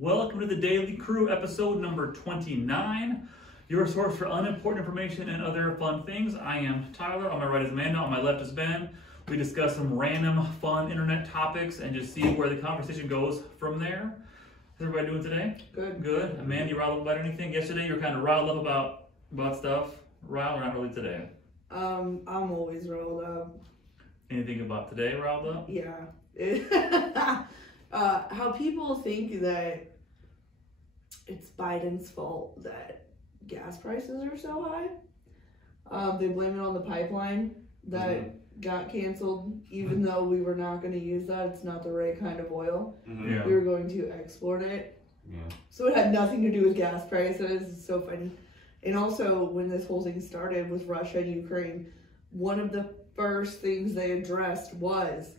Welcome to the Daily Crew, episode number 29. Your source for unimportant information and other fun things. I am Tyler. On my right is Amanda. On my left is Ben. We discuss some random, fun internet topics and just see where the conversation goes from there. How's everybody doing today? Good. Good. Amanda, you riled up about anything? Yesterday you were kind of riled up about stuff. Riled or not really today? I'm always riled up. Anything about today riled up? Yeah. How people think that it's Biden's fault that gas prices are so high. They blame it on the pipeline that got canceled, even though we were not going to use that. It's not the right kind of oil. Yeah. We were going to export it. Yeah. So it had nothing to do with gas prices. It's so funny. And also, when this whole thing started with Russia and Ukraine, one of the first things they addressed was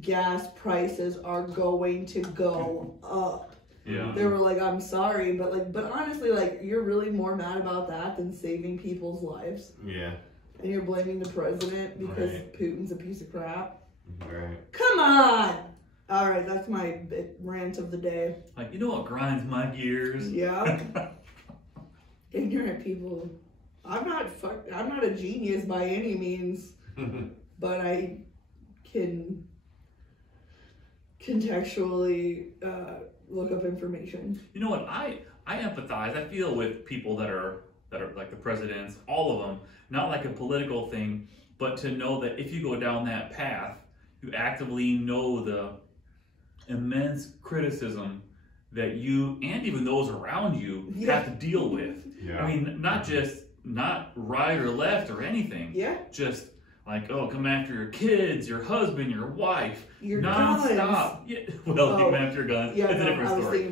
gas prices are going to go up. Yeah. They were like, I'm sorry, but honestly, you're really more mad about that than saving people's lives. Yeah. And you're blaming the president because Putin's a piece of crap. Right. Come on! All right, that's my rant of the day. Like, you know what grinds my gears? Yeah. Ignorant people. I'm not a genius by any means, but I can contextually look up information. You know what? I empathize. I feel with people that are like the presidents, all of them. Not like a political thing, but to know that if you go down that path, you actively know the immense criticism that you and even those around you have to deal with. Yeah. I mean, not right or left or anything. Yeah. Just like, oh, come after your kids, your husband, your wife, Your non-stop. guns. Yeah, well, come after your guns. Yeah, it's a different story.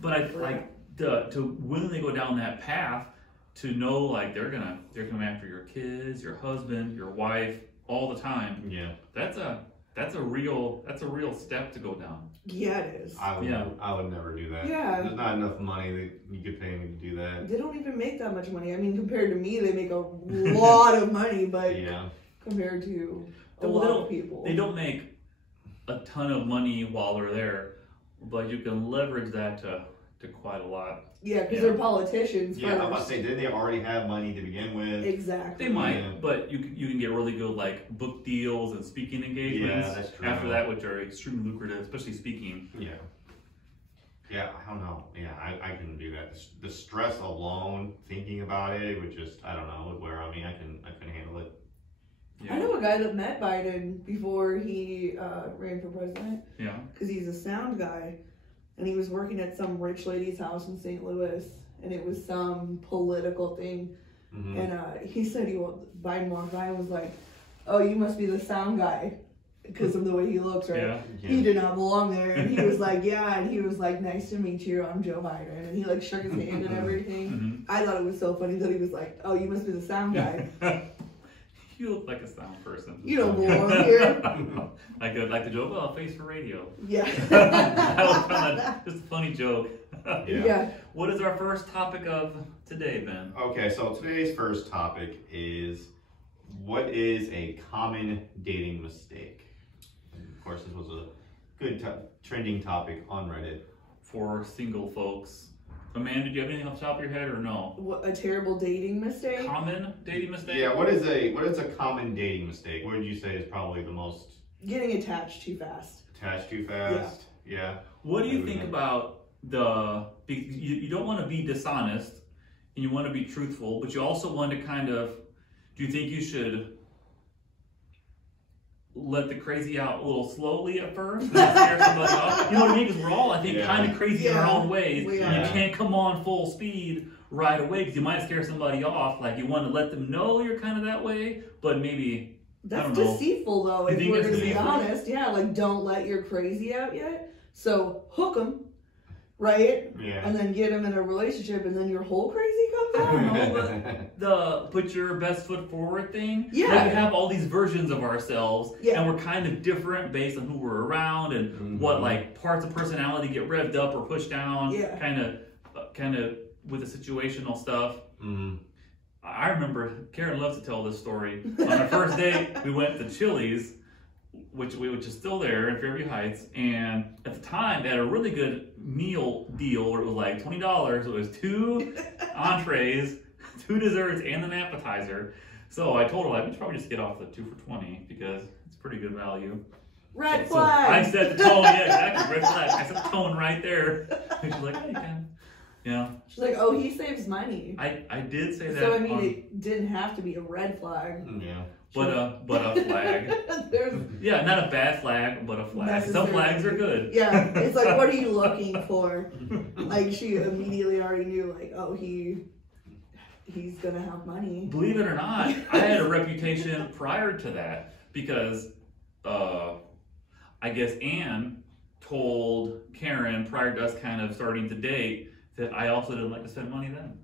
But I like to willingly go down that path to know like they're coming after your kids, your husband, your wife all the time. Yeah. That's a real step to go down. Yeah, it is. I would never do that. Yeah. There's not enough money that you could pay me to do that. They don't even make that much money. I mean, compared to me, they make a lot of money, but compared to a lot of people. They don't make a ton of money while they're there, but you can leverage that to quite a lot. Yeah, because they're politicians. Yeah, I'm about to say, didn't they already have money to begin with? Exactly. They might, but you can get really good like book deals and speaking engagements. Yeah, that's true. After that, which are extremely lucrative, especially speaking. Yeah. Yeah, I don't know. Yeah, I couldn't do that. The stress alone, thinking about it, would just, I don't know, would wear on me. I couldn't handle it. Yeah. I know a guy that met Biden before he ran for president. Yeah. Because he's a sound guy. And he was working at some rich lady's house in St. Louis. And it was some political thing. Mm-hmm. And he said Biden walked by and was like, oh, you must be the sound guy. Because of the way he looks, right? Yeah. He did not belong there. And he was like, yeah. And he was like, nice to meet you. I'm Joe Biden. And he like shook his hand and everything. Mm-hmm. I thought it was so funny that he was like, oh, you must be the sound guy. You look like a sound person. You don't belong here. like the joke, oh, face for radio. Yeah. That was kind of just a funny joke. Yeah. What is our first topic of today, Ben? Okay, so today's first topic is, what is a common dating mistake? And of course, this was a good trending topic on Reddit. For single folks. Amanda, did you have anything off the top of your head or no? What, a terrible dating mistake? Common dating mistake? Yeah, what is a common dating mistake? What would you say is probably the most? Getting attached too fast. Attached too fast? Yeah. What do you think about you don't want to be dishonest and you want to be truthful, but you also want to do you think you should let the crazy out a little slowly at first and scare somebody off? You know what I mean? Because we're all, I think, kind of crazy in our own ways. You can't come on full speed right away because you might scare somebody off. Like, you want to let them know you're kind of that way, but maybe... That's deceitful, though, if we're going to be honest. Yeah, like, don't let your crazy out yet. So, hook them, right? Yeah. And then get them in a relationship, and then your whole crazy comes out. Put your best foot forward thing. Yeah. Like, we have all these versions of ourselves, Yeah. and we're kind of different based on who we're around and what, like, parts of personality get revved up or pushed down. Yeah. Kind of with the situational stuff. Mm-hmm. I remember Karen loves to tell this story. On our first date, we went to Chili's, which is still there in Fairview Heights. And at the time, they had a really good meal deal where it was like $20. It was 2 entrees, 2 desserts, and an appetizer. So I told her, like, we should probably just get off the 2 for $20 because it's pretty good value. Red So flag. I set the tone, yeah, exactly, red flag. I set the tone right there. And she's like, hey, Ken. Yeah. She's like, oh, he saves money. I did say that. So I mean, it didn't have to be a red flag. Yeah. But a flag. Yeah, not a bad flag, but a flag. Some flags are good. Yeah, it's like, what are you looking for? Like, she immediately already knew, like, oh, he's gonna have money. Believe it or not, I had a reputation prior to that because I guess Anne told Karen prior to us kind of starting to date that I also didn't like to spend money then.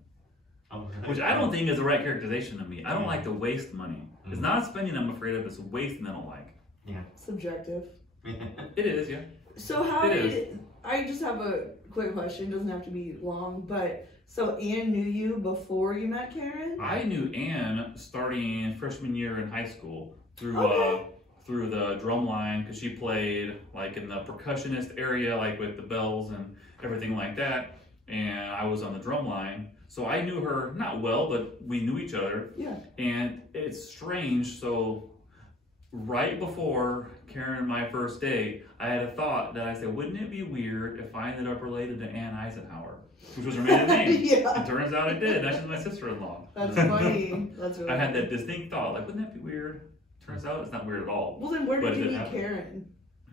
Which I don't think is the right characterization of me. I don't like to waste money. It's not spending I'm afraid of, it's wasting I don't like. Yeah. Subjective. It is, yeah. So I just have a quick question, doesn't have to be long, but so Anne knew you before you met Karen? I knew Anne starting freshman year in high school through the drum line because she played like in the percussionist area, like with the bells and everything like that. And I was on the drum line. So I knew her, not well, but we knew each other. Yeah. And it's strange. So right before Karen and my first date, I had a thought that I said, wouldn't it be weird if I ended up related to Anne Eisenhower, which was her maiden name? Yeah. It turns out it did. Now she's my sister-in-law. That's funny. That's really I had that distinct thought, like, wouldn't that be weird? Turns out it's not weird at all. Well, then where did But it you did meet happen.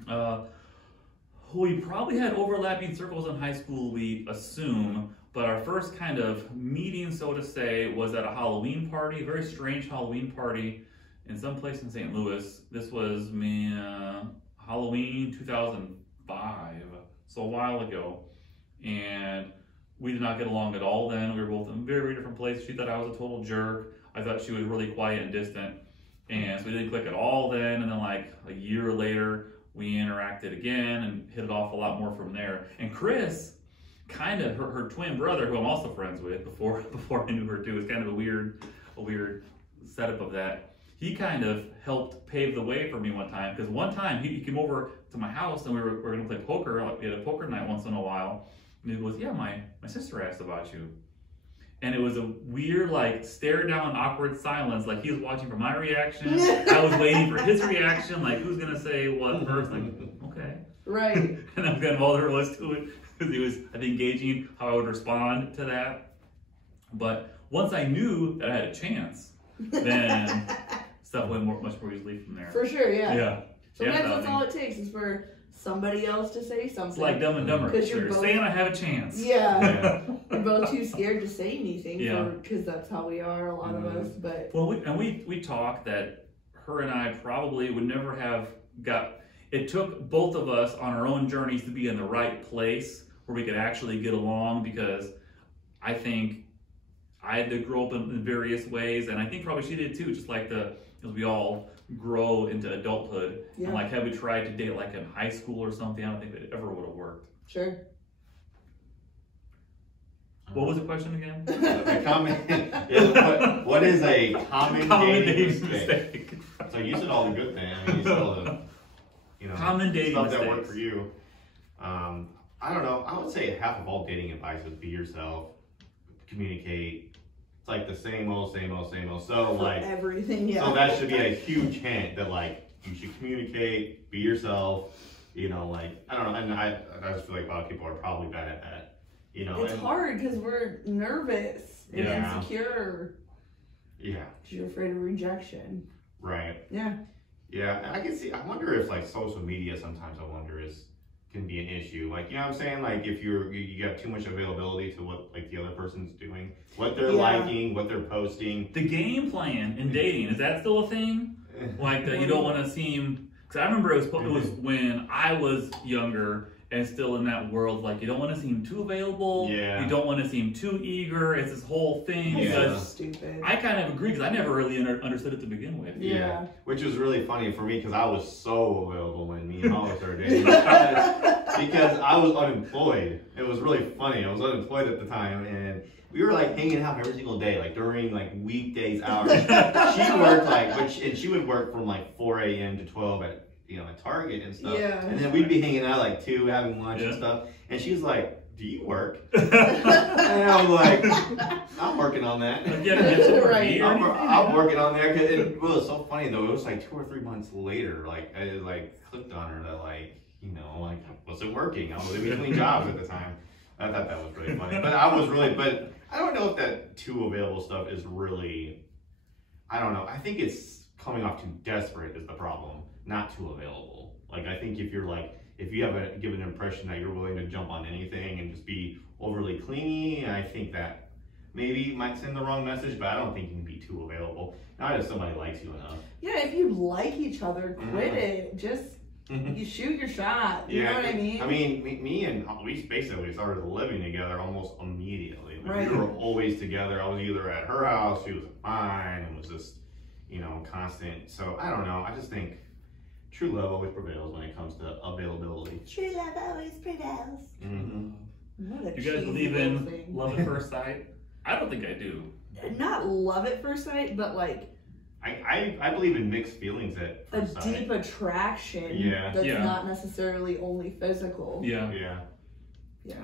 Karen? We probably had overlapping circles in high school, we assume, but our first kind of meeting, so to say, was at a Halloween party, a very strange Halloween party in some place in St. Louis. This was Halloween 2005, so a while ago. And we did not get along at all then. We were both in very different places. She thought I was a total jerk. I thought she was really quiet and distant. And so we didn't click at all then. And then like a year later, we interacted again and hit it off a lot more from there. And Chris, kind of her twin brother, who I'm also friends with before I knew her too, was kind of a weird setup of that. He kind of helped pave the way for me one time, because one time he came over to my house and we were going to play poker. Like we had a poker night once in a while. And he goes, yeah, my sister asked about you. And it was a weird, like, stare down, awkward silence. Like, he was watching for my reaction. I was waiting for his reaction. Like, who's going to say what first? Like, okay. Right. And that's kind of all there was to it. Because he was, I think, gauging how I would respond to that. But once I knew that I had a chance, then stuff went much more easily from there. For sure, yeah. Yeah. Sometimes that's all it takes is for somebody else to say something. It's like Dumb and Dumber. Because you're They're both saying I have a chance. Yeah. You're both too scared to say anything. Yeah. Because that's how we are, a lot of us. But well, we talked that her and I probably would never have got. It took both of us on our own journeys to be in the right place where we could actually get along, because I think I had to grow up in various ways, and I think probably she did too, just like as we all grow into adulthood. Yeah. And like, had we tried to date like in high school or something, I don't think it ever would have worked. Sure. What was the question again? What is a common dating mistake? mistake. So you said all the good things. I mean, you said all the, common dating stuff mistakes that worked for you. I don't know. I would say half of all dating advice is be yourself, communicate. It's like the same old. So like everything, yeah. So that should be a huge hint that like you should communicate, be yourself. Like I don't know, and I just feel like a lot of people are probably bad at that. It's hard because we're nervous and insecure. Yeah. Because you're afraid of rejection. Right. Yeah. Yeah, I can see. I wonder if like social media sometimes can be an issue. Like, you know what I'm saying? Like if you have too much availability to what like the other person's doing, what they're liking, what they're posting. The game plan in dating, is that still a thing? Like that you don't want to seem. Because I remember it was when I was younger and still in that world, like you don't want to seem too available. Yeah. You don't want to seem too eager. It's this whole thing. Yeah. Stupid. I kind of agree, because I never really understood it to begin with. Yeah. Which was really funny for me because I was so available when me and Holly started dating. because I was unemployed. It was really funny. I was unemployed at the time, and we were like hanging out every single day, like during like weekdays hours. She worked like, and she would work from like 4 a.m. to 12 you know, at Target and stuff. Yeah. And then we'd be hanging out like 2, having lunch and Yeah. stuff. And she's like, "Do you work?" And I was like, "I'm working on that." You gotta get some Right. beer or anything? I'm working on there. It was so funny though. It was like 2 or 3 months later, like I like clicked on her that like, you know, like I wasn't working. I was in between jobs at the time. I thought that was really funny. But I don't know if that too available stuff is really, I don't know. I think it's coming off too desperate is the problem, not too available. Like I think if you have given an impression that you're willing to jump on anything and just be overly clingy, I think that maybe might send the wrong message, but I don't think you can be too available. Not if somebody likes you enough. Yeah, if you like each other, quit it. Just you shoot your shot. You know what I mean? I mean, me and we basically started living together almost immediately. Like, Right. We were always together. I was either at her house, she was at mine, and it was just, you know, constant. So I don't know. I just think true love always prevails when it comes to availability. True love always prevails. Mm-hmm. What a You guys cheesy believe little in thing. love at first sight? I don't think I do. Not love at first sight, but like I believe in mixed feelings at a first sight. deep attraction Yeah. that's Yeah. not necessarily only physical. Yeah, Yeah. Yeah.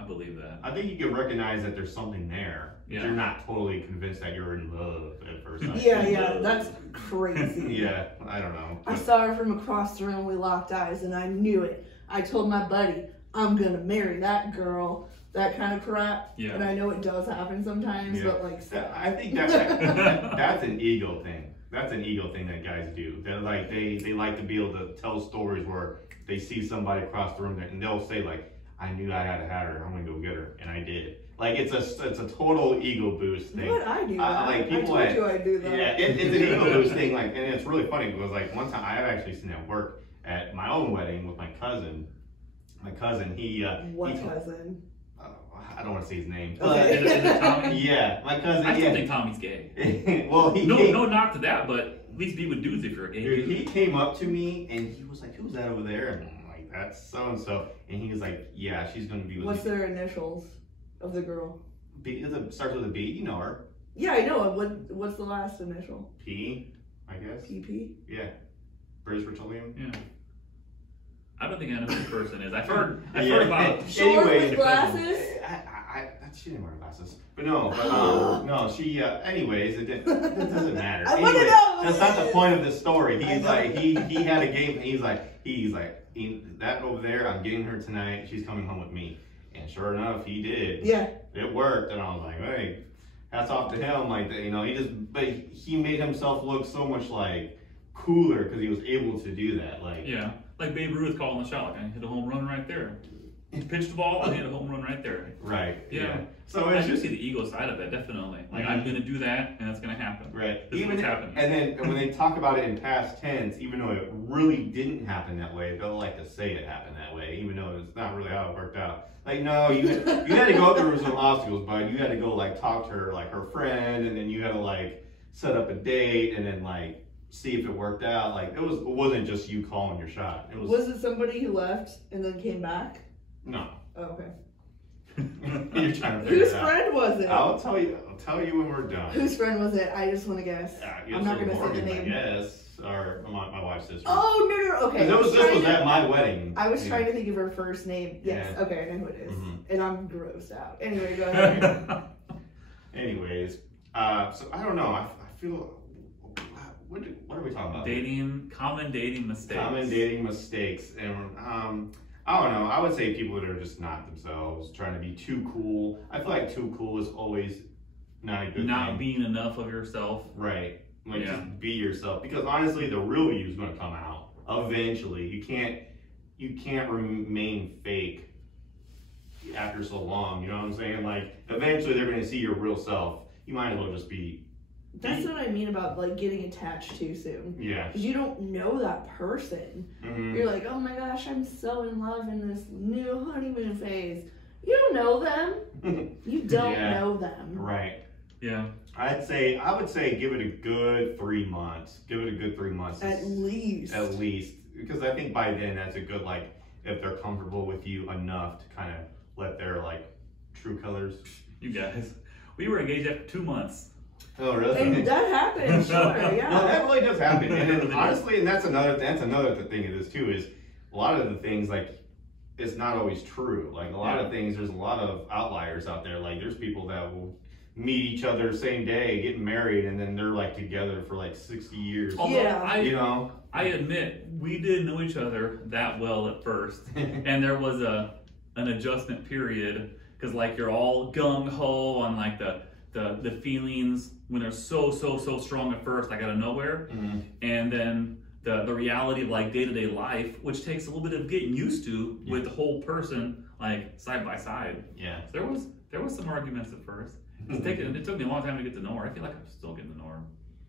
I believe that. I think you can recognize that there's something there. Yeah. You're not totally convinced that you're in love at first sight. Yeah, that's crazy. Yeah, I don't know. I saw her from across the room, we locked eyes, and I knew it. I told my buddy, I'm gonna marry that girl. That kind of crap. Yeah. And I know it does happen sometimes, Yeah. but like, stop. I think that's an ego thing. That's an ego thing that guys do. They're like they like to be able to tell stories where they see somebody across the room and they'll say like, "I knew I had to have her. I'm gonna go get her," and I did. Like it's a total ego boost thing. What I do that? Like people I told you I do that. Yeah, it's an ego boost thing. Like, and it's really funny because like one time I've actually seen it work at my own wedding with my cousin. My cousin, What he, cousin? I don't want to say his name. Okay. Is it Tommy? Yeah, my cousin. I still Yeah. think Tommy's gay. Well, he No, came, no knock to that, but at least be with dudes if you're a gay dude, dude. he came up to me and he was like, "Who's that over there?" And I'm like, "That's so and so." And he was like, "Yeah, she's gonna be with What's me." their initials of the girl? It starts with a B. You know her. Yeah, I know. What's the last initial? P, I guess. PP? Yeah. British Petroleum. Yeah. I don't think I know who this person is. I've heard Yeah. about. Short Anyway, with glasses? She didn't wear glasses, but no, no, she. Anyways, it doesn't matter. I wanna know. That's not the point of the story. I He's know. like, he had a game. And he's like, that over there. I'm getting her tonight. She's coming home with me. And sure enough, he did. Yeah. It worked, and I was like, hey, hats off to him. Like, you know, but he made himself look so much like cooler because he was able to do that. Like, Yeah, like Babe Ruth calling the shot. Like, I hit a home run right there. He pitched the ball, I hit a home run right there. right. Yeah. So I it's do just see the ego side of it, definitely. Like, I'm gonna do that, and it's gonna happen. right. This is what's happening. And then when they talk about it in past tense, even though it really didn't happen that way, they'll like to say it happened that way, even though it's not really how it worked out. Like, no, you had to go through some obstacles, but you had to go like talk to her like her friend, and then you had to like set up a date, and then like see if it worked out. Like it wasn't just you calling your shot. It was Was it somebody who left and then came back? no. Oh, okay. You're trying to figure Whose it out. friend was it? I'll tell you when we're done. Whose friend was it? I just want to guess. I'm not going to say the Morgan, name. I guess, or my wife's sister. Oh, no. Okay. This was at my wedding. I was Yeah. trying to think of her first name. Yes. Yeah. Okay, I know who it is. Mhm. And I'm grossed out. Anyway, go ahead. Anyways, so I don't know. I feel. What are we talking about? Common dating mistakes. Common dating mistakes, and I don't know. I would say people that are just not themselves, trying to be too cool. I feel like too cool is always not a good Not thing. being enough of yourself. Right. Like Yeah. just be yourself, because honestly, the real you is going to come out eventually. You can't remain fake after so long. You know what I'm saying? Like eventually, they're going to see your real self. You might as well just be. That's what I mean about like getting attached too soon. Yeah. Because you don't know that person. Mhm. You're like, oh my gosh, I'm so in love in this new honeymoon phase. You don't know them. You don't Yeah. know them. Right. Yeah. I would say give it a good 3 months. Give it a good 3 months. At least. At least. Because I think by then that's a good, like, if they're comfortable with you enough to kind of let their, like, true colors. You guys. We were engaged after 2 months. Oh, really? And that happens, sure, yeah. No, that really does happen. And then, honestly, and that's another thing of this too, is a lot of the things, like, it's not always true. Like, a lot of things, there's a lot of outliers out there. Like, there's people that will meet each other same day, getting married, and then they're like together for like 60 years. Although I admit we didn't know each other that well at first, and there was an adjustment period, because like you're all gung ho on like the feelings when they're so strong at first, like out of nowhere, and then the reality of like day-to-day life, which takes a little bit of getting used to with the whole person like side by side. Yeah. So there was some arguments at first. It took me a long time to get to know her. I feel like I'm still getting to know her.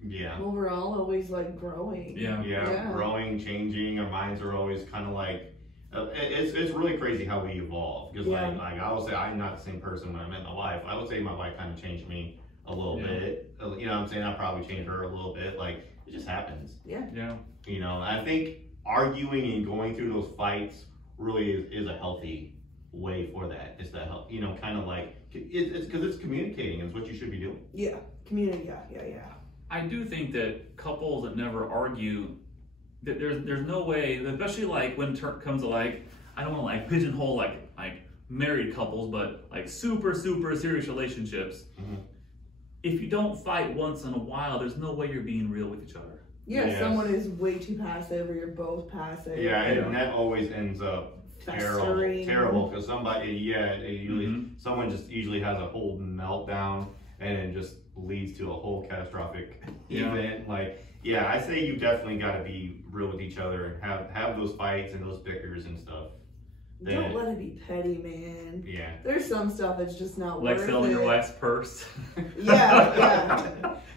Yeah. Well, we're all always like growing. Yeah. Growing, changing. Our minds are always kind of like, it's really crazy how we evolve. Because like I would say, I'm not the same person when I met my wife. I would say my wife kind of changed me a little bit. You know what I'm saying? I probably changed her a little bit. Like, it just happens. Yeah. You know, I think arguing and going through those fights really is a healthy way for that. It's to help, you know, kind of like, it's because it's communicating. It's what you should be doing. Yeah. Community. Yeah. I do think that couples that never argue, that there's no way, especially like when it comes to like, I don't want to like pigeonhole like married couples, but like super serious relationships. If you don't fight once in a while, there's no way you're being real with each other. Yeah, someone is way too passive, or you're both passive. Yeah, and that always ends up terrible because somebody, someone just usually has a whole meltdown, and it just leads to a whole catastrophic event. Like, I say you definitely got to be real with each other and have those fights and those bickers and stuff. Don't let it be petty, man. Yeah. There's some stuff that's just not like worth it. Like selling your wife's purse.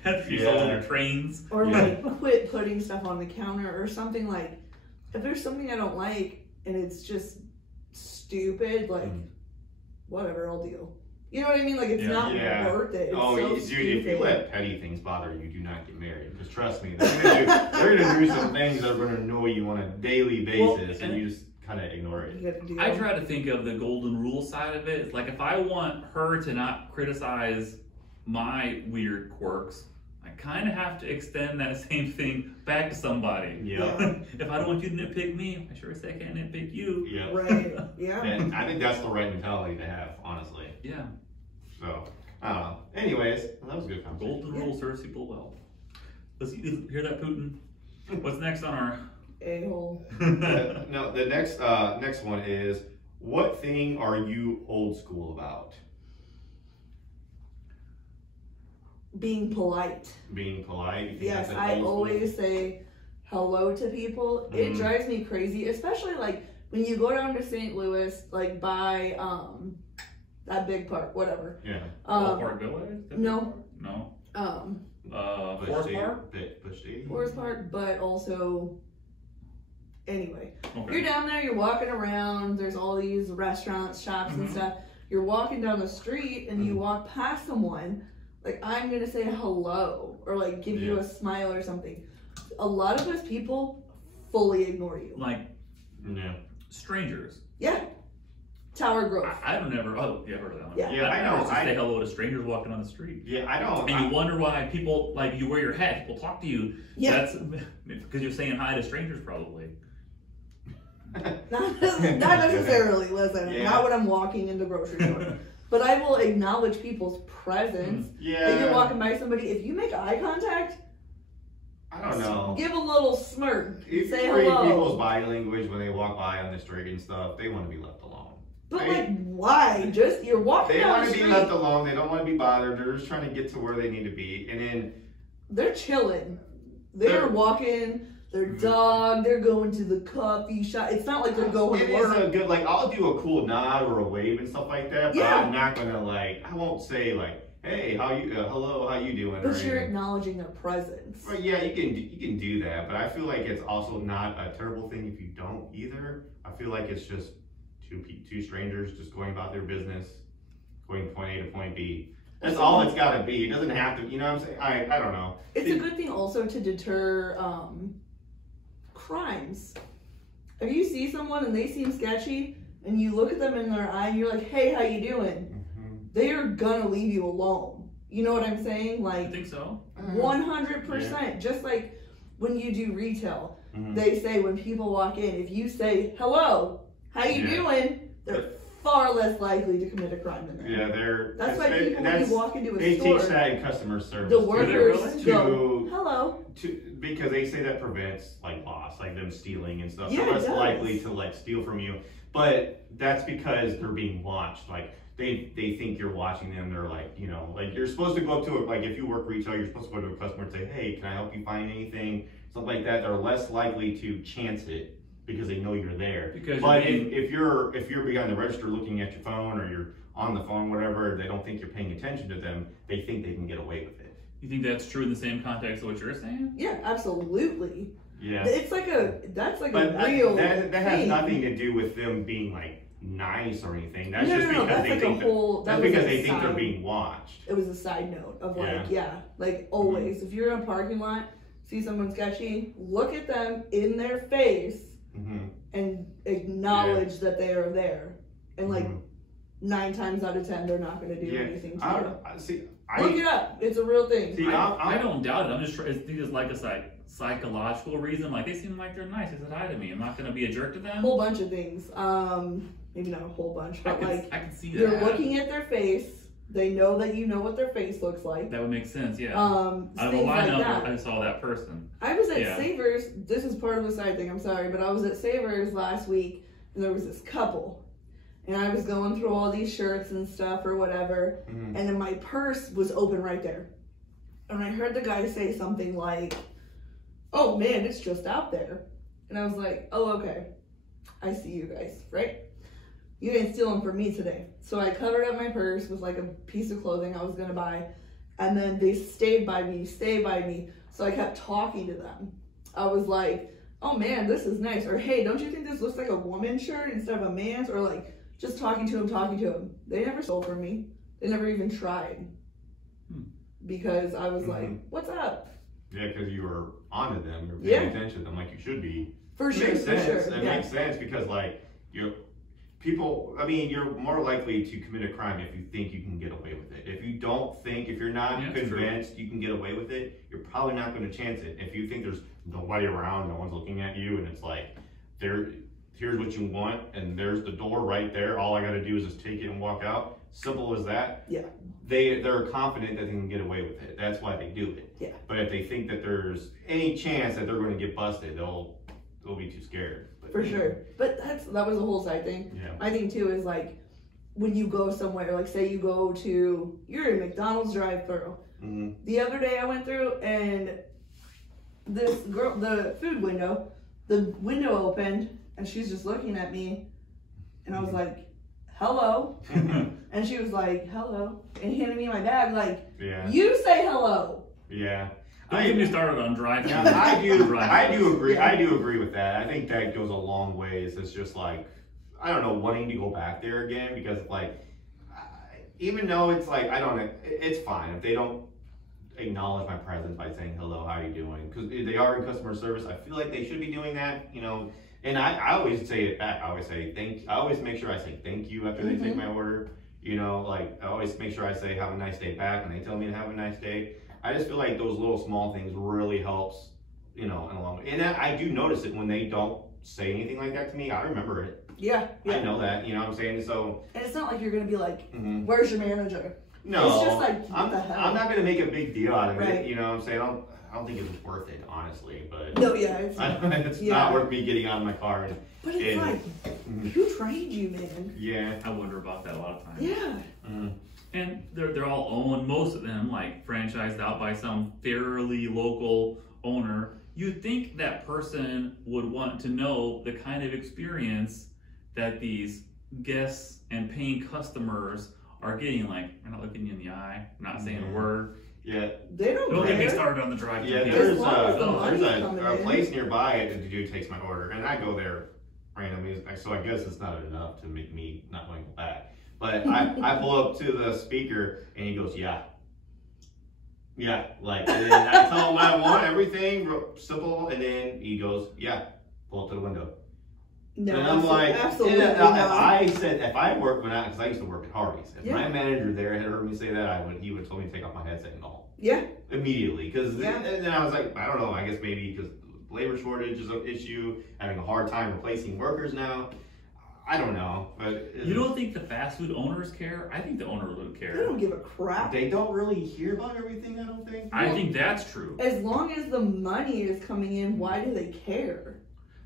If you're selling your trains. Or like quit putting stuff on the counter or something. Like, if there's something I don't like and it's just stupid, like, whatever, I'll deal. You know what I mean? Like, it's not worth it. It's dude, if you let petty things bother you, do not get married. Because trust me, they're gonna do some things that are gonna annoy you on a daily basis, and you just kind of ignore it. I try to think of the golden rule side of it. It's like, if I want her to not criticize my weird quirks, I kind of have to extend that same thing back to somebody. If I don't want you to nitpick me, I sure as heck can't nitpick you. Right. Yeah. And I think that's the right mentality to have, honestly. Yeah. So, I don't know. Anyways, that was a good conversation. Golden rule serves people well. Let's hear that, Putin. What's next on our a-hole? No, the next one is, what thing are you old school about? Being polite. Being polite? Yes, I always say hello to people. It drives me crazy, especially like when you go down to St. Louis, like by that big park, whatever. Yeah. Park Village? No. Forest Park? Forest Park, but also, anyway. Okay. You're down there, you're walking around, there's all these restaurants, shops and stuff. You're walking down the street and you walk past someone, like, I'm gonna say hello or like give you a smile or something. A lot of us people fully ignore you. Like, strangers. Yeah. Tower Grove. I don't ever. Oh, yeah, I've heard of that one. Yeah, I know. I say hello to strangers walking on the street. Yeah, I know. And you wonder why people, like, you wear your hat, people talk to you. Yeah. That's because you're saying hi to strangers, probably. Not necessarily. Listen, not when I'm walking in the grocery store. But I will acknowledge people's presence. Yeah. If you're walking by somebody, if you make eye contact, I don't know. give a little smirk. If say you read hello. people's body language when they walk by on the street and stuff, they want to be left alone. But like, why? Just, you're walking They down want the to be street. left alone. They don't want to be bothered. They're just trying to get to where they need to be. And then They're chilling. They're walking their dog. They're going to the coffee shop. It's not like they're going to work. It is a good, like, I'll do a cool nod or a wave and stuff like that. But I'm not going to, like, I won't say, like, hey, hello, how you doing? But you're acknowledging their presence. But yeah, you can do that. But I feel like it's also not a terrible thing if you don't either. I feel like it's just two strangers just going about their business, going point A to point B. That's all it's got to be. It doesn't have to, you know what I'm saying? I don't know. It's a good thing also to deter crimes. If you see someone and they seem sketchy and you look at them in their eye and you're like, hey, how you doing? They are gonna leave you alone. You know what I'm saying? I Like think so. 100%. Just like when you do retail, Mhm. they say when people walk in, if you say hello, how you Yeah. doing, they're far less likely to commit a crime in there. Yeah, That's why people, when you walk into a store, teach that in customer service. the too. workers go, To- hello. because they say that prevents like loss, like them stealing and stuff. Yeah, They're less it does. likely to like steal from you. But that's because they're being watched. Like they think you're watching them. They're like, you know, like you're supposed to go up to it. Like if you work retail, you're supposed to go to a customer and say, hey, can I help you find anything? Something like that. They're less likely to chance it because they know you're there. But if you're behind the register looking at your phone or you're on the phone, whatever, they don't think you're paying attention to them. They think they can get away with it. You think that's true in the same context of what you're saying? Yeah, absolutely. Yeah. It's like that's like But a real that has thing. nothing to do with them being like nice or anything. That's No, just no, no, because that's they like think a whole- that's that was because a they think they're side- being watched. It was a side note of like, Yeah. like always, if you're in a parking lot, see someone sketchy, look at them in their face Mm-hmm. and acknowledge that they are there. And like Mhm. 9 times out of 10, they're not going to do Yeah. anything to you. I Look it up. It's a real thing. see. I don't doubt it. I'm just I think it's like a psychological reason. Like they seem like they're nice. They said hi to me. I'm not going to be a jerk to A them. whole bunch of things. Maybe not a whole bunch, I but can, like I can see you're that. looking at their face. They know that you know what their face looks like. That would make sense. Yeah. Out of a Things like lineup, that. I saw that person. I was at Yeah. Savers. This is part of the side thing. I'm sorry, but I was at Savers last week, and there was this couple, and I was going through all these shirts and stuff or whatever, Mhm. and then my purse was open right there, and I heard the guy say something like, "Oh man, it's just out there," and I was like, "Oh okay, I see you guys, right? You didn't steal them from me today." So I covered up my purse with like a piece of clothing I was gonna buy, and then they stayed by me. So I kept talking to them. I was like, "Oh man, this is nice," or "Hey, don't you think this looks like a woman's shirt instead of a man's?" Or like just talking to him. They never stole from me. They never even tried. Because I was like, "What's up?" Yeah, because you were onto them. You're paying attention to them like you should be. For It sure, makes for sense. sure. It makes sense because like you're you're more likely to commit a crime if you think you can get away with it. If you don't think, if you're not Yeah, that's convinced you can get away with it, you're probably not going to chance it. If you think there's nobody around, no one's looking at you, and it's like, here's what you want, and there's the door right there. All I got to do is just take it and walk out. Simple as that. Yeah. They're confident that they can get away with it. That's why they do it. Yeah. But if they think that there's any chance that they're going to get busted, they'll be too scared. But, For sure. But that was a whole side thing. Yeah. My thing too is like when you go somewhere, like say you're in McDonald's drive-thru. Mm-hmm. The other day I went through and this girl, the window opened and she's just looking at me and I was like, "Hello." And she was like, "Hello," and handed me my bag like, Yeah. "You say hello." Yeah. Don't get me started on driving. Yeah, I do agree. Yeah. I do agree with that. I think that goes a long ways. It's just like, I don't know, wanting to go back there again because like, even though it's like, I don't know, it's fine if they don't acknowledge my presence by saying hello, how are you doing? Because they are in customer service. I feel like they should be doing that, you know. And I always say it back. I always say thank. I always make sure I say thank you after they take my order. You know, like I always make sure I say have a nice day back, and they tell me to have a nice day. I just feel like those little small things really helps, you know, in the long run. And I do notice it when they don't say anything like that to me. I remember it. Yeah. I know that. You know what I'm saying? So. And it's not like you're gonna be like, "Where's your manager?" No. It's just like, what the hell? I'm not gonna make a big deal out of Right. it. You know what I'm saying? I don't think it's worth it, honestly. But. No, yeah, it's it's not worth me getting out of my car and. But it's like, who trained you, man? Yeah. I wonder about that a lot of times. Yeah. And they're all owned, most of them, like franchised out by some fairly local owner. You'd think that person would want to know the kind of experience that these guests and paying customers are getting. Like, they're not looking you in the eye, not saying a word. Yeah. They don't Get me care. started on the drive. Yeah, As long as the money's coming a in. place nearby and the dude takes my order, and I go there randomly, so I guess it's not enough to make me not want to go back. But I pull up to the speaker, and he goes, yeah, like, and then I tell him what I want, everything, real simple, and then he goes, yeah, pull up to the window. No, and I'm like, absolutely and not. I said, if I worked because I used to work at Hardee's, if Yeah. my manager there had heard me say that, he would have told me to take off my headset and go home. Yeah. Immediately. Because Yeah. and then I was like, I don't know, I guess maybe because labor shortage is an issue, having a hard time replacing workers now. I don't know. But You don't think the fast food owners care? I think the owners would They care. don't give a crap. they don't really hear about everything, I don't think. I think that's true. As long as the money is coming in, why do they care?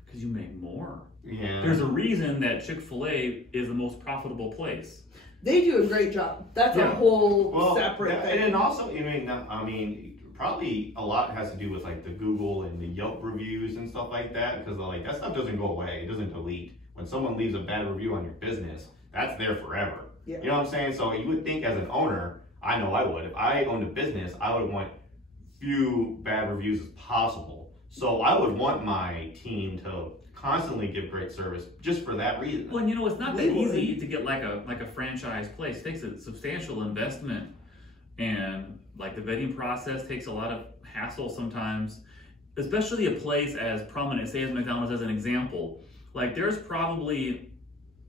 Because you make more. Yeah. There's a reason that Chick-fil-A is the most profitable place. They do a great job. That's a Yeah. whole separate thing. And then also, I mean, probably a lot has to do with like the Google and the Yelp reviews and stuff like that, because like that stuff doesn't go away. It doesn't delete. When someone leaves a bad review on your business, that's there forever. Yeah. You know what I'm saying? So you would think as an owner, I know I would. If I owned a business, I would want few bad reviews as possible. So I would want my team to constantly give great service just for that reason. Well, it's not We that would. easy to get like a franchise place. It takes a substantial investment, and like the vetting process takes a lot of hassle sometimes, especially a place as prominent, say as McDonald's as an example. Like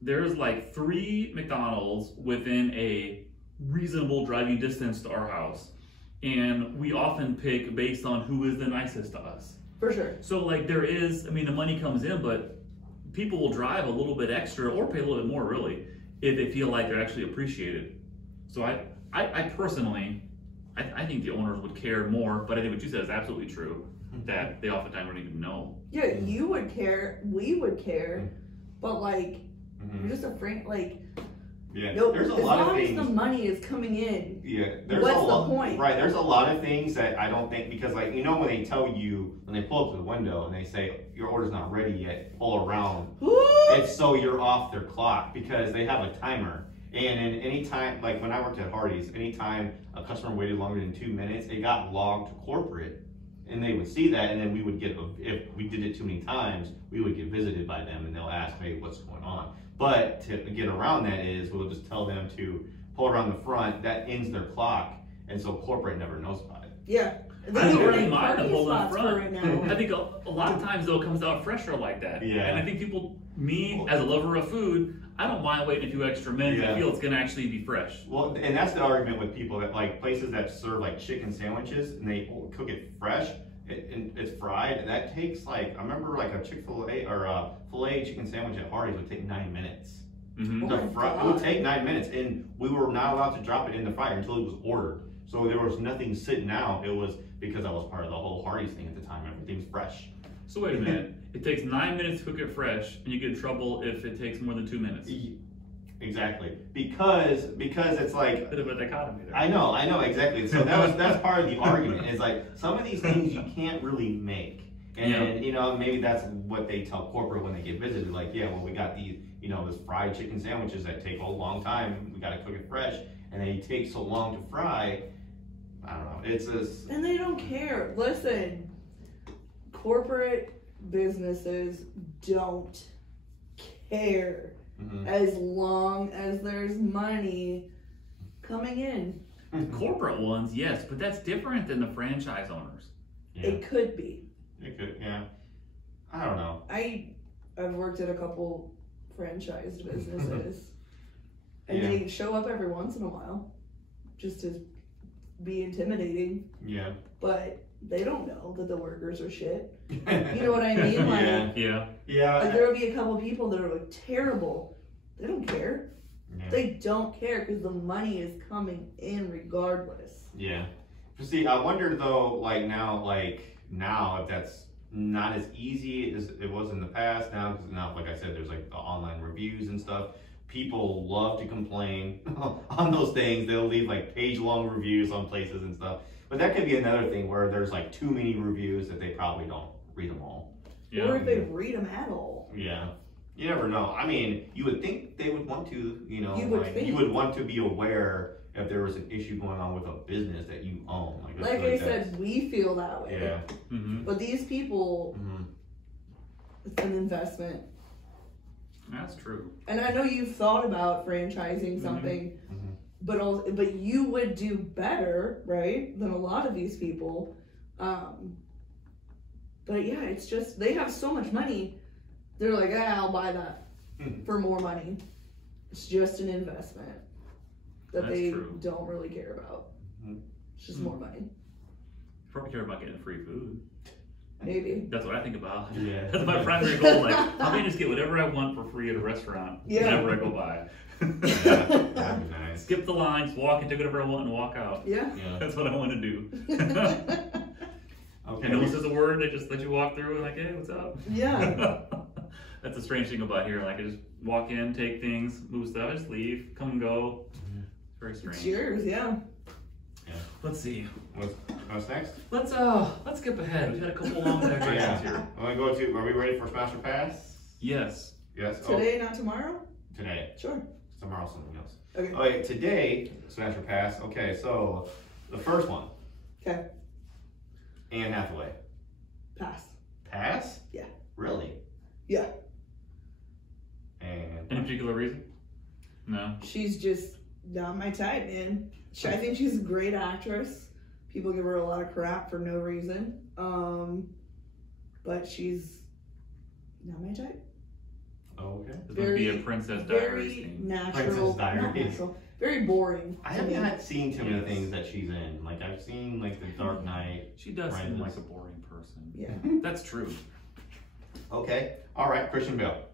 there's like 3 McDonald's within a reasonable driving distance to our house, and we often pick based on who is the nicest to us. For sure. So like the money comes in, but people will drive a little bit extra or pay a little bit more really if they feel like they're actually appreciated. So I personally, I think the owners would care more, but I think what you said is absolutely true, that they oftentimes don't even know. Yeah, you would care. We would care. But like, Mhm. you're just a frank. Like, Yeah, nope. there's a As lot of long as things. the money is coming in. Yeah, there's What's a lot, the point? Right, there's a lot of things that I don't think, because like, when they tell you, when they pull up to the window and they say, your order's not ready yet, pull around. Woo! It's so you're off their clock because they have a timer. And in any time, like when I worked at Hardee's, anytime a customer waited longer than 2 minutes, it got logged to corporate. And they would see that, and then we would get, if we did it too many times, we would get visited by them and they'll ask, hey, what's going on? But to get around that is, we'll just tell them to pull around the front, that ends their clock, and so corporate never knows about it. Yeah. I They don't even really make mind the parking whole in spots for front. right now. I think a lot of times though it comes out fresher like that. Yeah. And I think me as a lover of food, I don't mind waiting a few extra minutes. Yeah. I feel it's gonna actually be fresh. Well, and that's the argument with people that like places that serve like chicken sandwiches and they cook it fresh and it's fried. And that takes like, I remember like a Chick-fil-A or a filet chicken sandwich at Hardee's would take 9 minutes. Mm-hmm. Oh The my fry, it would God. take 9 minutes, and we were not allowed to drop it in the fryer until it was ordered. So there was nothing sitting out. It was because I was part of the whole Hardee's thing at the time. Everything's fresh. So wait a minute. It takes 9 minutes to cook it fresh, and you get in trouble if it takes more than 2 minutes. Exactly, because it's like, Bit of a dichotomy there. I know exactly. So that's part of the argument. Is like some of these things you can't really make, and maybe that's what they tell corporate when they get visited. Like, yeah, well, we got these, this fried chicken sandwiches that take a long time. We got to cook it fresh, and they take so long to fry. I don't know. It's just, And they don't care. Listen, corporate businesses don't care as long as there's money coming in. Corporate ones, yes, but that's different than the franchise owners. yeah, It could be. it could, yeah. I don't know. I've worked at a couple franchised businesses, and Yeah. they show up every once in a while, just to be intimidating. Yeah. But they don't know that the workers are shit. You know what I mean? Like, Yeah. Yeah. Yeah. like there will be a couple people that are like terrible. They don't care. Yeah. They don't care because the money is coming in regardless. Yeah. But see, I wonder though, like now if that's not as easy as it was in the past now, because now, like I said, there's like the online reviews and stuff. People love to complain on those things. They'll leave like page-long reviews on places and stuff. But that could be another thing where there's like too many reviews that they probably don't read them all. Yeah. Or if they read them at all. Yeah. You never know. I mean, you would think they would want to, You would think. you would want to be aware if there was an issue going on with a business that you own. Like I said, we feel that way. Yeah. Mm-hmm. But these people, Mm-hmm. it's an investment. That's true. And I know you've thought about franchising something, Mhm. but you would do better, right, than a lot of these people. But yeah, it's just they have so much money. They're like, I'll buy that for more money. It's just an investment that That's they true. don't really care about. It's just more money. Probably care about getting free food. Maybe. That's what I think about. Yeah. That's my primary goal. Like, how can I just get whatever I want for free at a restaurant whenever I go by? Yeah, that'd be nice. Skip the lines, walk and take whatever I want and walk out. Yeah. Yeah. That's what I want to do. Okay. And no one says a word, they just let you walk through and like, hey, what's up? Yeah. That's the strange thing about here. Like, I just walk in, take things, move stuff, I just leave, come and go. It's very strange. It's yours, yeah. Let's see. What's next? Let's skip ahead. We've had a couple long digressions here. Are we ready for Smash or Pass? Yes. Yes. Today, not tomorrow? Today. Sure. Tomorrow, something else. Okay. Okay, today, Smash or Pass. Okay, so the first one. Okay. Anne Hathaway. Pass. Pass? Yeah. Really? Yeah. And Any particular reason? No. She's just not my type, man. I think she's a great actress. People give her a lot of crap for no reason. But she's not my type. okay. It's going to be a Princess Diaries Very thing. natural. Princess Diaries. Not natural. Very boring. I to me. have not seen too many things that she's in. Like I've seen like The Dark Knight. She does seem Brandon's. like a boring person. Yeah. That's true. Okay. All right. Christian Bale.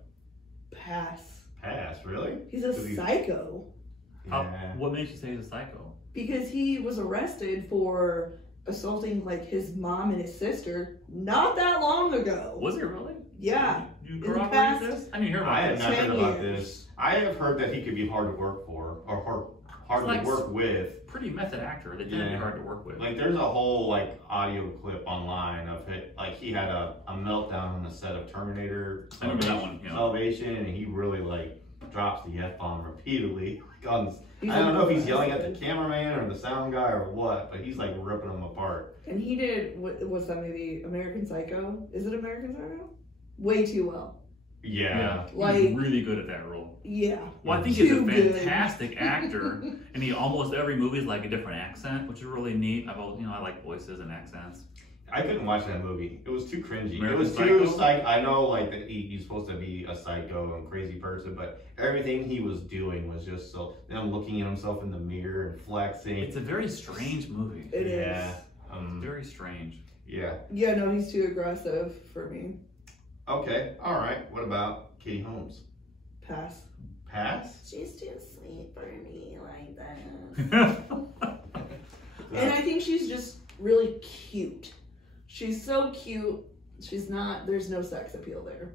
Pass. Pass. Really? He's a psycho. Yeah. What makes you say he's a psycho? Because he was arrested for assaulting like his mom and his sister not that long ago. Was it really? Yeah. You In the corroborate past- this? I didn't hear I about have this. not 10 heard about years. this. I have heard that he could be hard to work for or hard It's to work with. Pretty method actor. They tend to be Yeah. hard to work with. Like there's a whole like audio clip online of it. Like he had a meltdown on the set of Terminator. I remember that one. Yeah. Salvation, and he really like drops the F-bomb repeatedly. Like, on, He's I don't know if he's a- yelling at the cameraman or the sound guy or what, but he's like ripping them apart. And he did, what's that movie? American Psycho? Is it American Psycho? Way too well. Yeah. Like- he's really good at that role. Yeah. Well, I think he's a Too good. fantastic actor, and he almost every movie is like a different accent, which is really neat. I like voices and accents. I couldn't watch that movie. It was too cringy. American it was Psycho? too psych. I know like that he's supposed to be a psycho and crazy person, but everything he was doing was just so them looking at himself in the mirror and flexing. It's a very strange movie. It is. yeah. Very strange. Yeah. Yeah, no, he's too aggressive for me. Okay. All right. What about Katie Holmes? Pass. Pass? She's too sweet for me like that. And I think she's just really cute. She's so cute. There's no sex appeal there.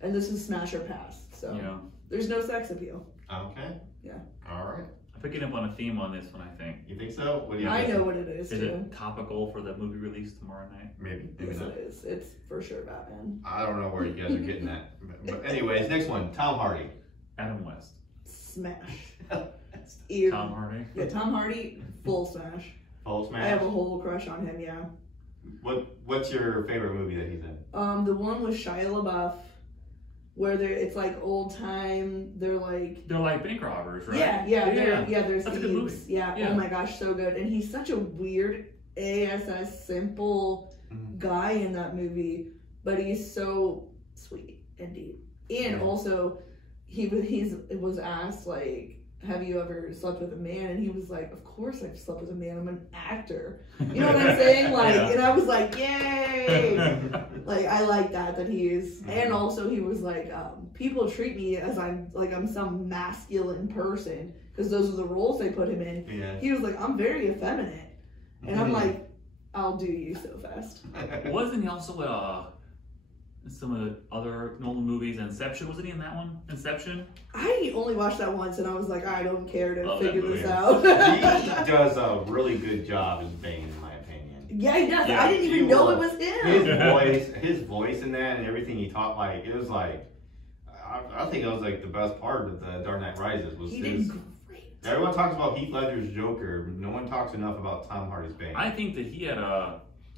And this is smash or pass. So Yeah. there's no sex appeal. Okay. Yeah. All right. I'm picking up on a theme on this one, I think. You think so? What do you I think? know what it is Is too. it topical for the movie release tomorrow night? Maybe. Maybe Yes, not. it is. It's for sure Batman. I don't know where you guys are getting that. But anyways, next one. Tom Hardy. Adam West. Smash. Ew. Tom Hardy. Yeah, Tom Hardy, full smash. Full smash. I have a whole crush on him, yeah. What's your favorite movie that he's in? The one with Shia LaBeouf, where it's like old time. They're like bank robbers, right? there's That's a good thieves. movie. Yeah. Yeah. Oh my gosh, so good. And he's such a weird ASS simple guy in that movie, but he's so sweet and deep. And also, he was asked like, have you ever slept with a man? And he was like, of course I've slept with a man. I'm an actor. You know what I'm saying? Like, Yeah. and I was like, yay! Like, I like that he is. And also he was like, people treat me as I'm some masculine person because those are the roles they put him in. Yeah. He was like, I'm very effeminate. And I'm like, I'll do you so fast. Wasn't he also some of the other Nolan movies? Inception, wasn't he in that one? Inception? I only watched that once and I was like, I don't care to Love that figure movie. this out. He does a really good job as Bane, in my opinion. Yeah, he does. Yeah, I didn't even he know was. it was him. His voice in that and everything he taught, like it was like, I think it was like the best part of the Dark Knight Rises was He his. did great. Everyone talks about Heath Ledger's Joker. No one talks enough about Tom Hardy's Bane. I think that he had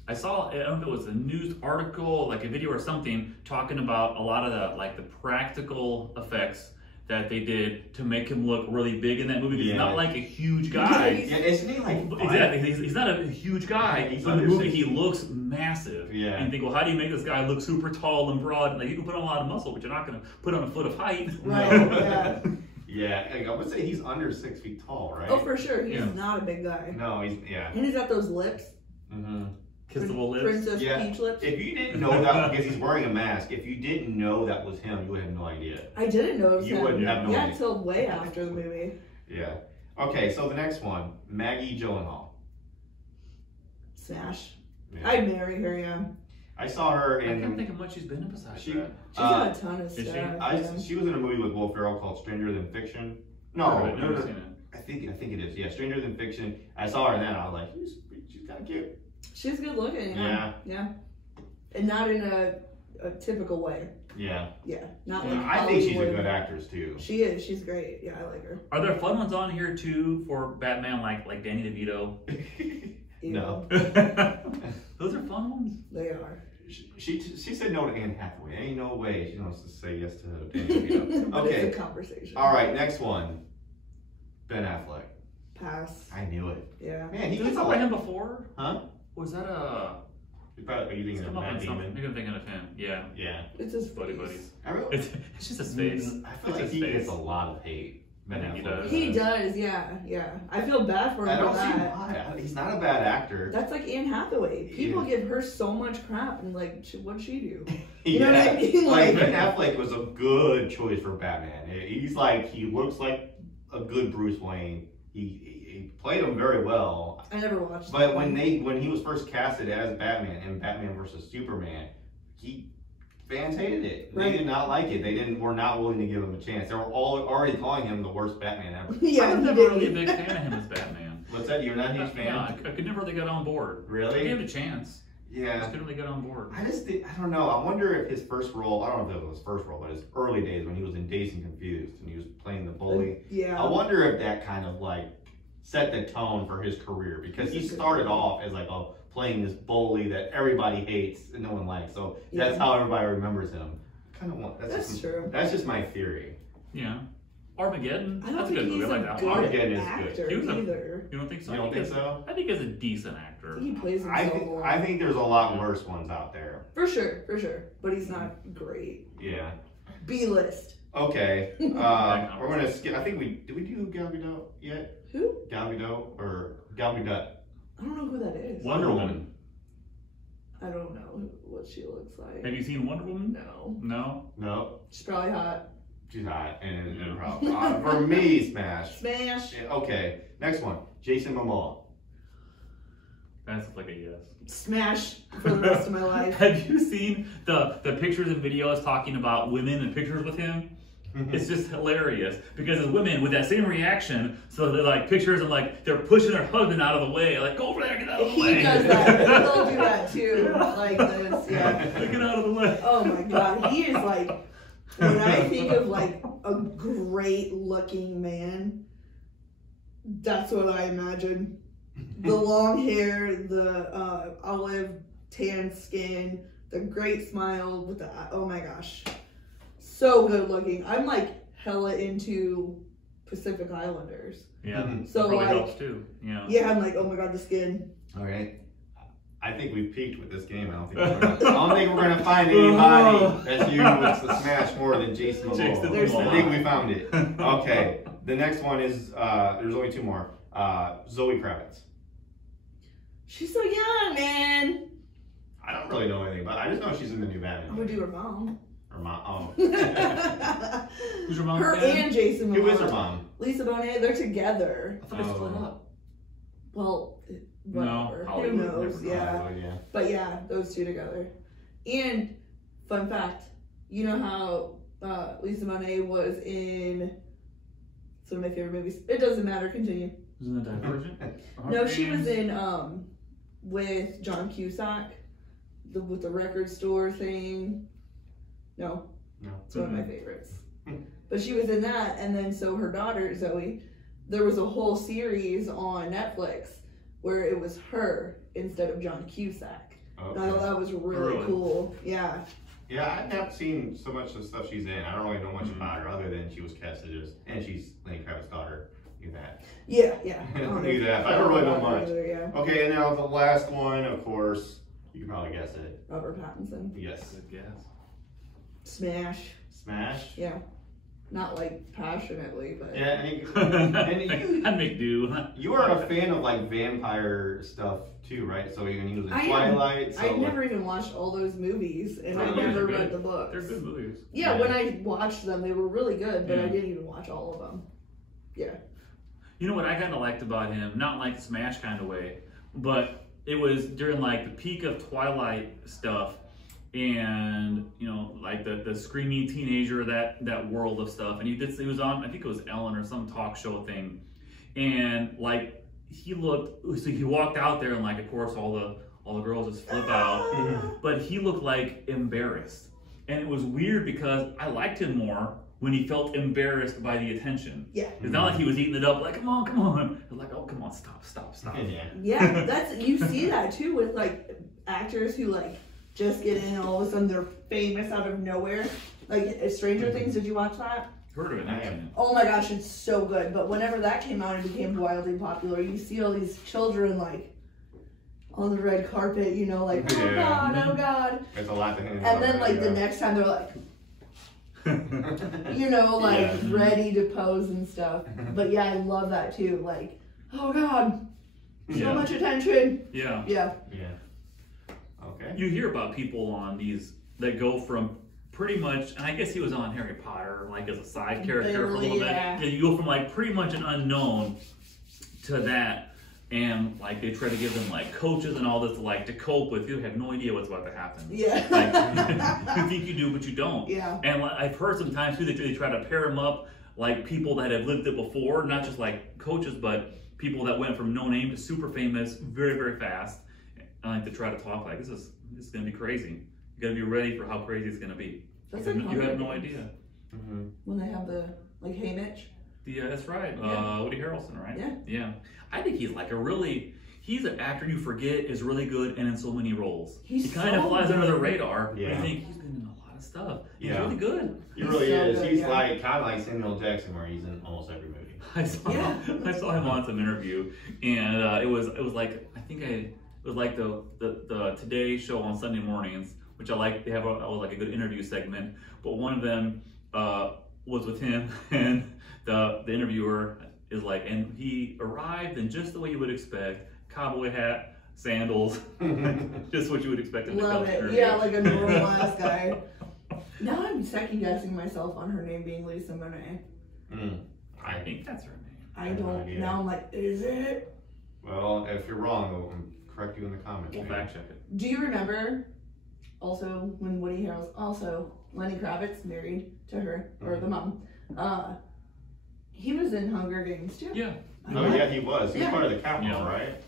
I saw, I don't know if it was a news article, like a video or something, talking about a lot of the practical effects that they did to make him look really big in that movie. He's Yeah. not like a huge guy. Yeah, isn't he like Exactly. He's not a huge guy. He's But in the under movie, six. he looks massive. Yeah. And you think, well, how do you make this guy look super tall and broad? Like, you can put on a lot of muscle, but you're not going to put on a foot of height. Right, yeah. Yeah, like, I would say he's under 6 feet tall, right? Oh, for sure. He's Yeah. not a big guy. No, he's And he's got those lips. Mm-hmm. Kissable lips. Princess Yeah. Peach lips. If you didn't know that, because he's wearing a mask, if you didn't know that was him, you would have no idea. I didn't notice You him. wouldn't have no Yeah, idea. till way after the movie. Yeah. Okay, so the next one, Maggie Gyllenhaal. Smash. Yeah. I'd marry her, yeah. I saw her I can't in. think of what she's been in besides She- that. She's got a ton of is she? stuff. yeah. She was in a movie with Will Ferrell called Stranger Than Fiction. No, I've no, never no. seen it. I think it is. Yeah, Stranger Than Fiction. I saw her in that. And I was like, she's kind of cute. She's good looking, Yeah. Yeah. And not in a typical way. Yeah. Yeah. Not Yeah, like I think she's a Hollywood. good actress too. She is. She's great. Yeah, I like her. Are there fun ones on here too for Batman, like Danny DeVito? Ew. No. Those are fun ones. They are. She said no to Anne Hathaway. Ain't no way she wants to say yes to Danny DeVito. But Okay. it's a conversation. All right, next one. Ben Affleck. Pass. I knew it. Yeah. Man, he Did we gets a talk lot. about him before? Huh? Was that a? Are you thinking of Come up Matt with something. Damon? Maybe I'm thinking of him. Yeah. Yeah. It's his Buddy face. buddies. I really, It's just his face. I feel It's like his he face. gets a lot of hate. Ben I think he Affleck does. He does, yeah. I feel bad for I him for don't see that. why. He's not a bad actor. That's like Anne Hathaway. People Yeah. give her so much crap, and like, what'd she do? You know Yeah. what I mean? Like Like- Ben Affleck was a good choice for Batman. He's like, he looks like a good Bruce Wayne. He played him very well. I never watched. But that when one. he was first casted as Batman in Batman versus Superman, fans hated it. They Right. did not like it. Were not willing to give him a chance. They were all already calling him the worst Batman ever. yeah, I was he never really a did. big fan of him as Batman. What's that? You're not a huge fan? Yeah, I could never really get on board. I Really? gave it a chance. I Yeah. just couldn't really get on board. I don't know. I wonder if his first role, I don't know if it was his first role, but his early days when he was in Dazed and Confused and he was playing the bully. Yeah. I wonder if that kind of like set the tone for his career because he started off as like playing this bully that everybody hates and no one likes. So that's how everybody remembers him. I kind of want That's true. That's just my theory. Yeah. Armageddon. I don't That's a think good he's movie. I like a that good one. Armageddon is good. actor He was a- either. You don't think so? You don't think so? I think he's a decent actor. He plays I himself think a lot. I think there's a lot worse ones out there. For sure. But he's not great. Yeah. B list. Okay. We're gonna skip. I think did we do Gal Gadot yet? Who? Gal Gadot or Gal Gadot? I don't know who that is. Wonder Woman. I don't know what she looks like. Have you seen Wonder Woman? No. No. No, She's probably hot. she's hot and probably for me, Smash. Smash. Yeah, okay, next one, Jason Momoa. That's like a yes. Smash for the rest of my life. Have you seen the pictures and videos talking about women and pictures with him? It's just hilarious because it's women with that same reaction. So they're like pictures and like they're pushing their husband out of the way, like go over there, get out of the way. He does that. He'll do that too. Like this, yeah. Get out of the way. Oh my god. He is like, when I think of like a great looking man, that's what I imagine. The long hair, the olive tan skin, the great smile with the, oh my gosh. So good looking. I'm like hella into Pacific Islanders. Yeah. So Probably like, helps too. Yeah. yeah, I'm like, oh my god, the skin. All right. I think we've peaked with this game. I don't think we're gonna find anybody that's you with the Smash more than Jason Jason Momoa. Momoa. I think we found it. Okay. The next one is there's only two more. Zoe Kravitz. She's so young, man. I don't really know anything about her. I just know she's in the new Batman. I would do her mom. Her mom. Who's your mom? Her again? and Jason Momoa. Who is her mom? Lisa Bonet, they're together. I thought they split up. Well, No, whatever. Who Hollywood, knows? never Yeah. Hollywood, yeah. But yeah, those two together. And fun fact, you know how Lisa Bonet was in some of my favorite movies. It doesn't matter. Continue. Isn't that Divergent? No, she was in with John Cusack, with the record store thing. No, No. it's one of my favorites. But she was in that, and then so her daughter Zoe, there was a whole series on Netflix where it was her instead of John Cusack. Okay. And I thought that was really Really? cool. Yeah. Yeah, I've not seen so much of the stuff she's in. I don't really know much about her other than she was casted as, and she's Lenny Kravitz's daughter. Knew that. Yeah. Knew that, but I don't really know much. Either, yeah. Okay, and now the last one, of course, you can probably guess it. Robert Pattinson. Yes. Good guess. Smash. Smash? Yeah. Not like passionately, but. Yeah, and I'd make do. you are a fan of like vampire stuff too, right? So even you was in Twilight. So I've never even watched all those movies, and I never read the books. They're good movies. Yeah, when I watched them, they were really good, but Yeah. I didn't even watch all of them. Yeah. You know what I kind of liked about him? Not like Smash kind of way, but it was during like the peak of Twilight stuff, and you know, like the screamy teenager, that world of stuff. And he was on, I think it was Ellen or some talk show thing, and like he walked out there, and like of course all the girls just flip out, but he looked like embarrassed, and it was weird because I liked him more when he felt embarrassed by the attention. Yeah. It's not like he was eating it up like, come on. It was like, oh, come on, stop. Yeah, you see that too with like actors who like just get in and all of a sudden they're famous out of nowhere. Like Stranger Things, did you watch that? Heard of it, not seen it. Oh my gosh, it's so good. But whenever that came out and became wildly popular, you see all these children like on the red carpet, you know, like, oh God. There's a lot to handle. And then like the next time they're like, you know, like ready to pose and stuff. But yeah, I love that too. Like, oh God, so much attention. Yeah. Okay. You hear about people on these that go from pretty much, and I guess he was on Harry Potter, like as a side character for a little bit. Yeah, you go from like pretty much an unknown to that. And like they try to give them like coaches and all this to cope with. You have no idea what's about to happen. Yeah. Like, you think you do, but you don't. Yeah. And I've heard sometimes too that they try to pair them up like people that have lived it before, not just like coaches, but people that went from no name to super famous very, very fast. And like to try to talk like this is gonna be crazy. You gotta be ready for how crazy it's gonna be. That's you have no idea. Mm-hmm. When they have the like, hey Mitch. Yeah, that's right. Yeah. Woody Harrelson, right? Yeah. Yeah. I think he's like he's an actor you forget is really good and in so many roles. He kind of flies under the radar. Yeah. You think he's been in a lot of stuff. He's Yeah. really good. He really is. Good, He's like kind of like Samuel Jackson, where he's in almost every movie. I saw him on some interview, and it was like it was like the Today Show on Sunday mornings, which I like. They have like a good interview segment, but one of them was with him, and the interviewer is like, and he arrived in just the way you would expect: cowboy hat, sandals, just what you would expect in the Love culture. it. Yeah, like a normal ass guy. Now I'm second guessing myself on her name being Lisa Bonet. I think that's her name. I don't. Now I'm like, is it? Well, if you're wrong, we'll correct you in the comments. We'll fact check it. Do you remember also when Woody Harrelson, also Lenny Kravitz married to her, or the mom? He was in Hunger Games too. Yeah. Oh yeah, he was. He was part of the Capitol, right?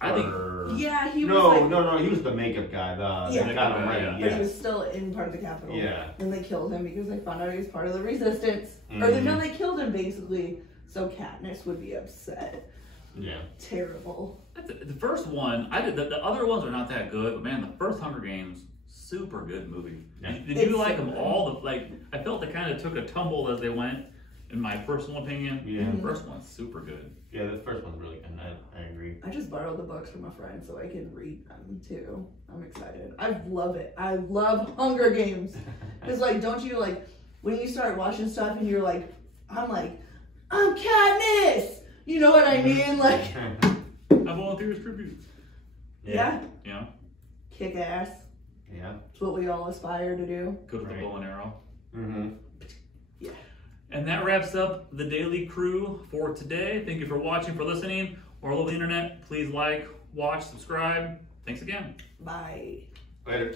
I think. Yeah, he was. No. He was the makeup guy. The got him ready. But he was still in part of the Capitol. Yeah. And they killed him because they found out he was part of the resistance. Or they killed him basically so Katniss would be upset. Yeah. Terrible. The first one, the other ones are not that good, but man, the first Hunger Games, super good movie. Yeah. Did you like them all? I felt they kind of took a tumble as they went, in my personal opinion. Yeah. The first one's super good. Yeah, the first one's really good. I agree. I just borrowed the books from a friend so I can read them too. I'm excited. I love it. I love Hunger Games. It's like, don't you like, when you start watching stuff and you're like, I'm Katniss! You know what I mean? Like, I volunteer as tribute. Yeah. Kick ass. Yeah. It's what we all aspire to do. Go to the bow and arrow. Mm-hmm. Yeah. And that wraps up the Daily Crew for today. Thank you for watching, for listening, or all over the internet. Please like, watch, subscribe. Thanks again. Bye. Later.